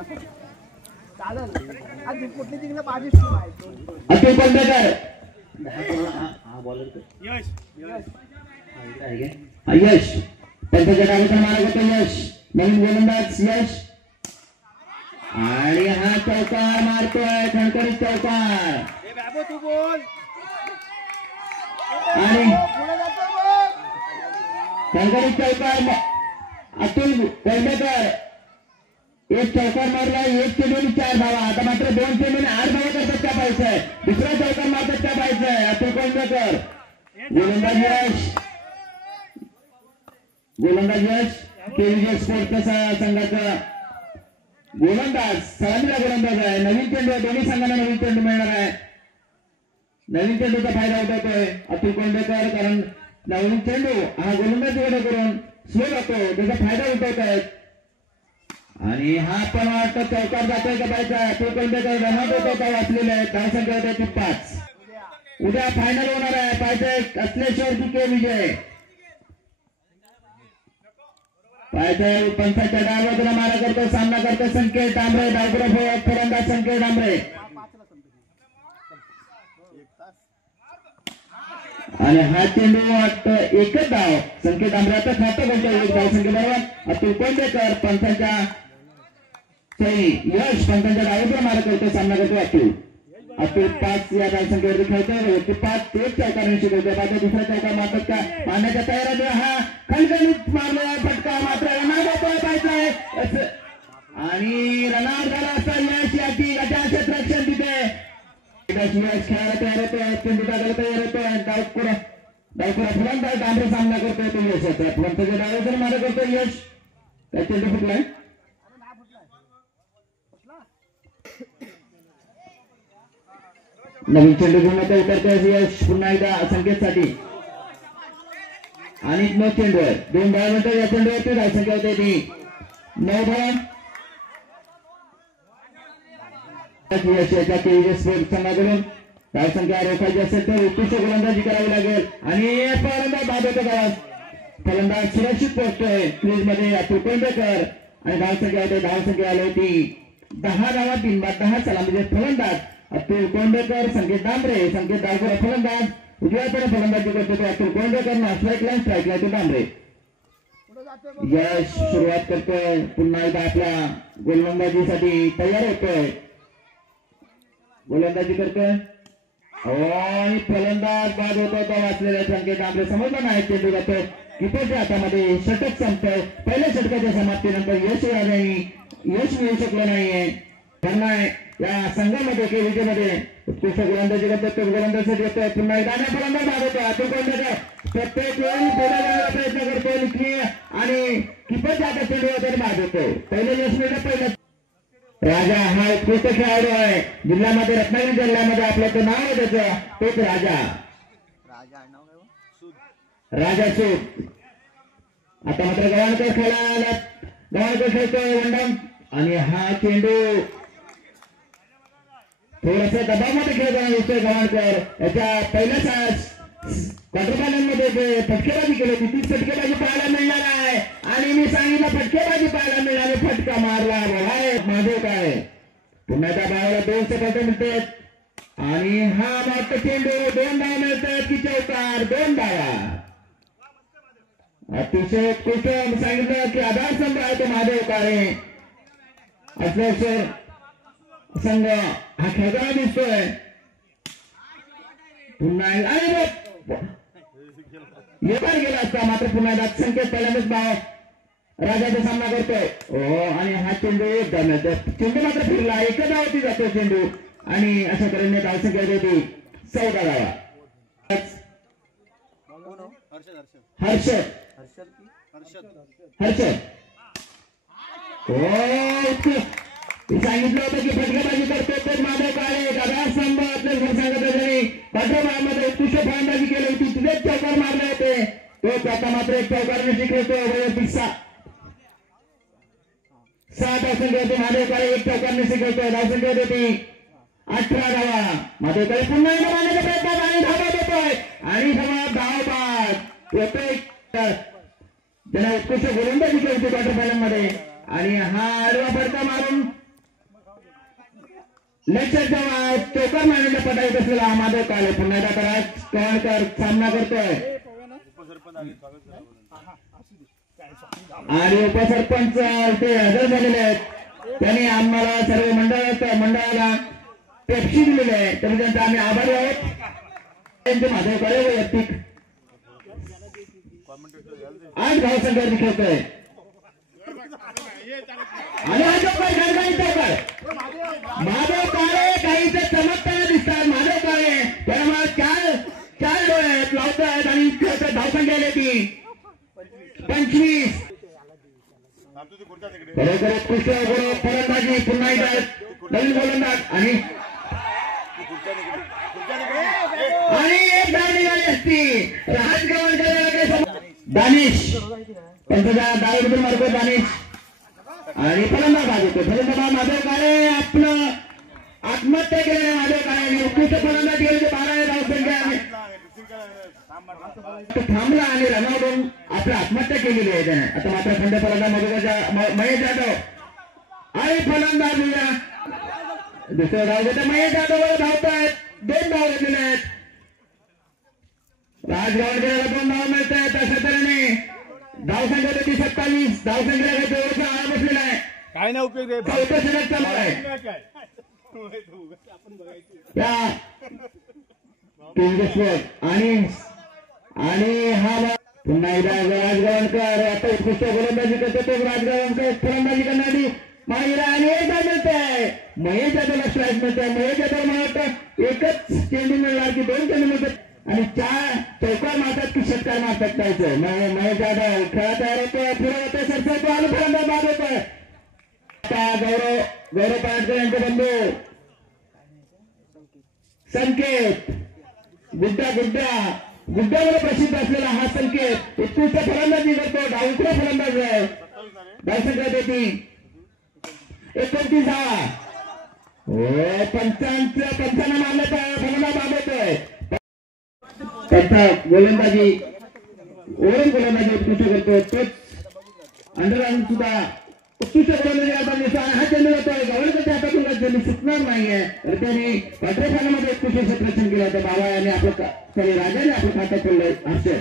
चालेल आज कुठली तिकडे बाजी टीम आहे अतुल कोंडकर यश पंचाच्या डावीचा मार्ग होतो यश नवीन गोलंदाज यश आणि हा चौकार मारतोय खणखणीत चौकार तू बोल आणि खणखणीत चौकार अतुल कोंडकर एक चौकार मारला एक चेंडूने 4 धावा आता मात्र 2 चेंडूने 8 धावा करतात त्या पाहिजे दुसरा चौकार मारतात त्या पाहिजे अतुल कोंडकर गोलंदाज यश केव्हीजे स्पोर्ट्स संघाचा गोलंदाज सलामीला गोलंदाज आहे नवीन चेंडू दोन्ही संघांना नवीन चेंडू मिळणार आहे नवीन चेंडूचा फायदा होतोय अतुल कोंडकर कारण नवीन चेंडू हा गोलंदाज करून स्लो जातो त्याचा फायदा उठवत आहेत आणि हा पण वाटतं चौकार जातोय का पाहिजे अतुल कोंडकर रनआउट होतो वाचलेले आहेत धावसंख्या होते 5 उद्या फायनल होणार आहे पाहिजे असल्याशिवाय के विजय पाहिजे पंचाच्या डावाला मारा करतो सामना करतो संकेत डांबरे डावपुरा फलंदाज संकेत डांबरे आणि हा चेंडू वाटतं एकच धाव संकेत डांबरे आता खातं बोलतो एक धाव संख्येबरोबर अतुल कोंडकर पंचाच्या यश पंचाच्या डावाला मारा करतो सामना करतो अतुल 5 या धावसंख्येवरती खेळतोय 5 एक चौकार शिकवतोय पाहिजे दुसरा चौकार मारतात का मारण्याच्या तयारीत हा खणखणीत मारलेला फटका मात्र रनआउट होतोय पाहिजे आणि रनआउट झाला असता यश याची गटाचे रक्षण तिथे यश खेळायला तयार होतोय चेंडू टाकायला तयार होतोय डावपुरा फलंदाज डांबरे सामना करतोय तो यशाचा पंचाच्या डावाला मारा करतोय यश काय चेंडू फुटलाय नवीन चेंडू घेऊन आता उतरतोय यश पुन्हा एकदा संकेतसाठी आणि 9 चेंडू आहे 2 धावानंतर या चेंडूवरती धावसंख्या होते ती 9 धावा यशाच्या केव्हीजे स्पोर्ट्स संघाकडून धावसंख्या रोखायची असेल तर उत्कृष्ट गोलंदाजी करावी लागेल आणि फलंदाज बाद होतो गावात फलंदाज सुरक्षित पोहोचतोय क्रीज मध्ये अतुल कोंडकर आणि धावसंख्या होते धावसंख्या आली होती 10 धावा 3 बाद 10 चला म्हणजे फलंदाज अतुल कोंडकर संकेत डांबरे संकेत डावपुरा फलंदाज उजव्याकडे फलंदाजी करतो अतुल कोंडकर स्ट्राईक लाईन डांबरे यश सुरुवात करतोय पुन्हा एकदा आपल्या गोलंदाजीसाठी तयार होतोय गोलंदाजी करतोय आणि फलंदाज बाद होतो तो वाचलेला संकेत डांबरे समजला नाही चेंडू जातोय किपरच्या हातामध्ये षटक संपतोय पहिल्या षटकाच्या समाप्तीनंतर यश मिळू शकलं नाहीये त्यांना या संघामध्ये केव्हीजे मध्ये उत्कृष्ट गोलंदाजी करतात तो गोलंदाजीसाठी येतोय पुन्हा एकदा फलंदाज बाद होतो अतुल कोंडकर प्रत्येक वेळी पुढे जाण्याचा प्रयत्न करतोय आणि किपरच्या हातात चेंडू वगैरे बाद होतो पहिले यश मिळतं पहिलं राजा हा उत्कृष्ट खेळाडू आहे जिल्ह्यामध्ये रत्नागिरी जिल्ह्यामध्ये आपलं नाव आहे त्याचं तोच राजा सूद आता मात्र गव्हाणकर खेळायला गव्हाणकर खेळतोय वंडम आणि हा चेंडू थोडस दबावामध्ये खेळताना दिसतोय गव्हाणकर याच्या पहिल्याच क्वार्टर फायनल मध्ये फटकेबाजी केली होती ती फटकेबाजी पाहायला मिळणार आहे आणि मी सांगितलं फटकेबाजी पाहायला मिळाली फटका मारला माझे काय पुन्हा त्या बाळाला 2 सेकंद मिळतात आणि हा मात्र चेंडू 2 धावा मिळतात की चौकार 2 धावा अतिशय उत्कृष्ट सांगितलं की आधारस्तंभ आहे तो महादेव काळे असल्यासर संघ हा खेळताना दिसतोय पुन्हा येणार गेला असता मात्र पुन्हा संकेत पहिल्यांदाच भाव राजाचा सामना करतोय आणि हा चेंडू एक धाव मिळतो चेंडू मात्र फिरला एकच धावती जातो चेंडू आणि अशा तऱ्हेने धावसंख्या होती 14 धावा हर्षद सांगितलं होतं की फटकेबाजी करतो तर माधव काळे आधारस्तंभ आपल्या सांगत त्यांनी पाठोपाठमध्ये उत्कृष्ट फलंदाजी केली होती तिथेच चौकार मारले होते तो आता मात्र एक चौकारने शिकवतो वैयक्तिक 6 धावसंख्या होते महादेव काळे एक चौकारने शिकवतोय धावसंख्या होती 18 धावा महादेव काळे पुन्हा एकदा मारण्याचा प्रयत्न आणि धावा देतोय आणि धाव बाद येतोय त्यांना उत्कृष्ट गोलंदाजी केली होती क्वार्टर फायनल मध्ये आणि हा आडवा फटका मारून लक्षात ठेवा चौकार मारण्याच्या पटाईत असलेला हा माधव काळे पुन्हा एकदा राज सामना करतोय आणि उपसरपंच ते हजर झालेले आहेत. त्यांनी आम्हाला सर्व मंडळाला पेप्सी दिलेली आहे तरी त्यांचा आम्ही आभारी आहोत. त्यांचे माधव काळे वैयक्तिक 8 धावसंख्यावरती खेळतोय आणि माधव काळे काहीच चमकताना दिसतात. माधव काळे त्यामुळे चार डोळे लावत आहेत आणि धावसंख्या आली ती 25. खरोखर उत्कृष्ट फलंदाजी पुन्हा एकदा नवीन गोलंदाज आणि एक धाव निघाली असती. राजगवळकर दानिश त्यांचा डावीकडून मारतो दानिश आणि फलंदाज होतो. फलंदाज माधव काळे आपलं आत्महत्या केलेल्या माधव काळे उत्कृष्ट फलंदाज केले 12 धावसंख्या थांबला आणि रनआउट आपली आत्महत्या केलेली आहे त्याने. आता मात्र खंड फलंदाज महेश जाधव आणि फलंदाज दुसरं धाव घेतो महेश जाधव धावत आहेत. 2 धाव घेतलेले आहेत. राजगवळकरला 2 धाव मिळत आहेत. अशा तऱ्हेने धावसंख्या होती 27. धावसंख्या आळ बसलेला आहे. काय नाही उपयोग चौथं षटक चालू आहे आणि हा पुन्हा एकदा राजगवळकर आता उत्कृष्ट गोलंदाजी करतो तो राजगवळकर फलंदाजी करणारी माहिरा आणि एकदा मिळतंय महेश जाधवला स्ट्राईक मिळतंय. महेश जाधव मला वाटतं एकच चेंडू मिळणार की 2 चेंडू मिळतात आणि 4 चौकार मारतात की षटकार मारतात त्याचं. महेश जाधव खेळा तयार होतोय पुढे होतोय सरसतो आणि फलंदाज बाद होतोय. आता गौरव पराडकर यांचे बंधू संकेत गुड्ड्यावर प्रसिद्ध असलेला हा संकेत उत्कृष्ट फलंदाजी करतो. डावीकडे फलंदाज आहे. धावसंख्या देती 29 धावा. 55 मारण्याचा फलंदाज बाद होतोय. त्यांचा गोलंदाजी उत्कृष्ट करतो. तोच अंडरलाईन सुद्धा उत्कृष्ट गोलंदाजी करताना हा चेंडू जातोय. गवळकरच्या हातातून चेंडू सुटणार नाहीये तर त्यांनी क्वार्टरफायनलमध्ये उत्कृष्ट क्षेत्ररक्षण केलं होतं. बाबा यांनी आपलं राजाने आपलं खातं खोललंय. हर्षद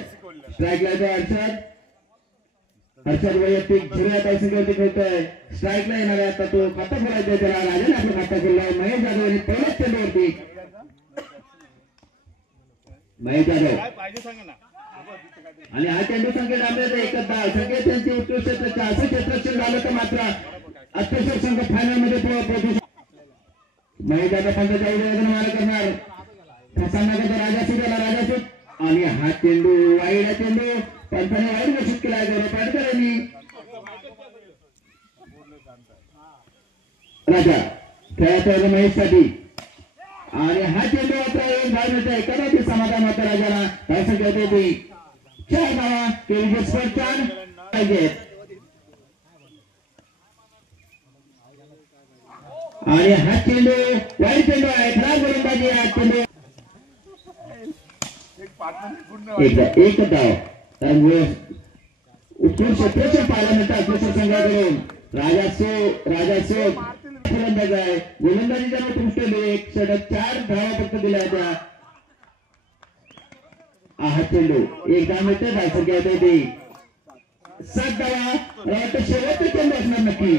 स्ट्राईकला येतो. हर्षद वैयक्तिक 0 धावसंख्येवरती खेळतोय. स्ट्राईकला येणार आहे. आता तो खातं खोलायचंय त्याला. राजाने आपलं खातं खोललंय. महेश जाधव यांनी पहिल्याच चेंडूवरती महेश जाधव आणि हा चेंडू संख्येत आपल्याला एकच धाव. संख्येत त्यांची उत्कृष्ट असं क्षेत्ररक्षण झालं तर मात्र अत्यंत संघ फायनल मध्ये पोहोचू. महेश जाधव 45 मारा करणार. सामना करतो राजासूत आणि हा चेंडू वाईड चेंडू पंचाने वाईड घोषित केला. गौरव पराडकर यांनी राजा खेळाचा महेशसाठी आणि हा चेंडू मात्र 1 धाव मिळतोय. कदाचित समाधान होतं राजाला. धावसंख्या होती 4 धावा. केवळ 4 पाहिजेत आणि हा चेंडू वाईट चेंडू आहे. खराब गोलंदाजी हा चेंडू एक धाव. उत्कृष्ट क्षेत्ररक्षण पाहायला मिळतं अग्रेसर संघाकडून. राजा फलंदाज आहे. गोलंदाजीच्या उत्कृष्ट 1 षटक 4 धावा फक्त दिल्या त्या. हा चेंडू 1 धाव मिळते. धावसंख्या होते 7 धावा. वाटतं शेवटचा चेंडू असणार नक्की.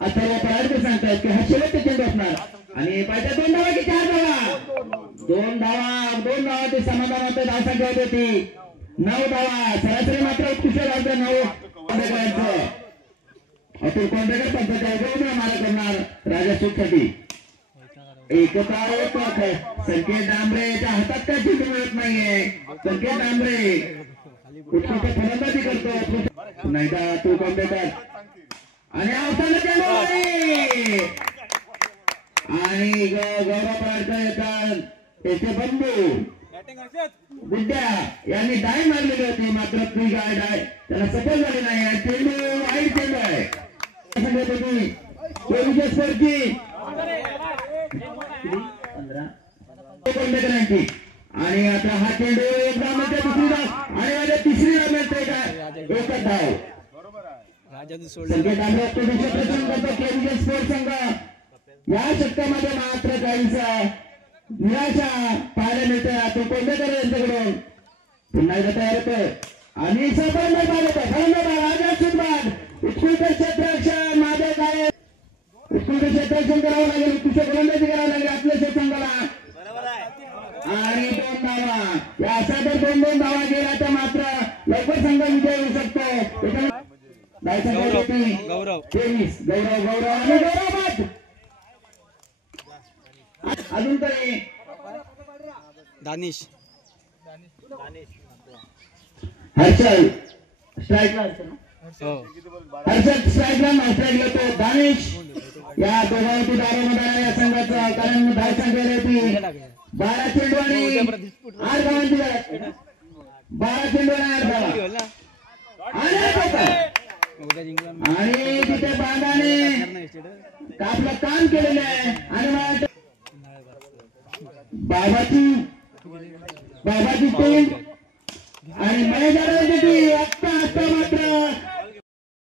आता पराडकर सांगतायत की हा शेवटचा चेंडू असणार आणि पाहिजे 2 धावा की 4 धावा. 2 धावा ते समाधान होते. धावसंख्या होते ती 9 धावा. सरासरी मात्र उत्कृष्ट धावते 9. अतुल कोंडेकर पंचायत मारा करणार राजासूसाठी. संकेत डांबरेच्या हातात काय चेंडू मिळत नाहीये. संकेत डांबरे उत्कृष्ट फलंदाजी करतो. नाही का अतुल कोंडेकर आणि अवसानं चेंडू आणि गौरव पराडकर येतात. त्याचे बंधू गुड्ड्या यांनी डाय मारलेली होती मात्र ती डाय त्याला सफल झाली नाही. चेंडू वाईट चेंडू आहे. आणि आता हा चेंडू 1 धाव मिळते. दुसरी धाव आणि माझ्या 3री धाव मिळते. काय एकच धाव संकेत आंबे अत्याधिक प्रयत्न करतो केविके स्पोर्ट संघ या षटकामध्ये मात्र काहींचा निराशा पाहायला मिळते. तो कोंडेकर यांच्याकडून पुन्हा एकदा तयार होतोय आणि सफल बाद होतो. फलंदाज राजा सुरबाद उत्कृष्ट क्षेत्ररक्षण माझे काय उत्कृष्ट क्षेत्ररक्षण करावं लागेल. उत्कृष्ट गोलंदाजी करावं लागेल आपल्या क्षेत्रसंघाला आणि 2 धावा या असा जर 2-2 धावा गेला तर मात्र लवकर संघ विजय होऊ शकतो. गौरव आणि गौरव अजून तरी दानिश हर्षल स्ट्राईकला हर्षल स्ट्राईकला तो दानिश या दोघांची दारोमदार या संघाचा कारण धाव संख्या होती 12 चेंडू आणि 8 धावांची 12 चेंडू आणि 8 धावा आणि तिथे बांधाने आपलं काम केलेलं आहे आणि बाबाची टीम आणि मॅनेजर आता मात्र